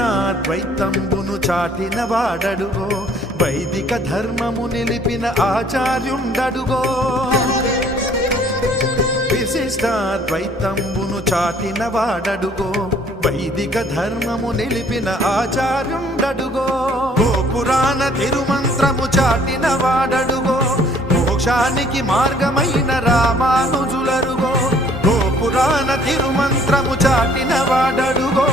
విశిష్టాద్వైతంబును చాటిన వాడడుగో వైదిక ధర్మము నిలిపిన ఆచార్యుండడుగో విశిష్టాద్వైతంబును చాటిన వాడడుగో వైదిక ధర్మము నిలిపిన ఆచార్యుండడుగో గోపురాణ తిరుమంత్రము చాటిన వాడడుగో మోక్షానికి మార్గమైన రామానుజులరుగో గోపురాణ తిరుమంత్రము చాటిన వాడడుగో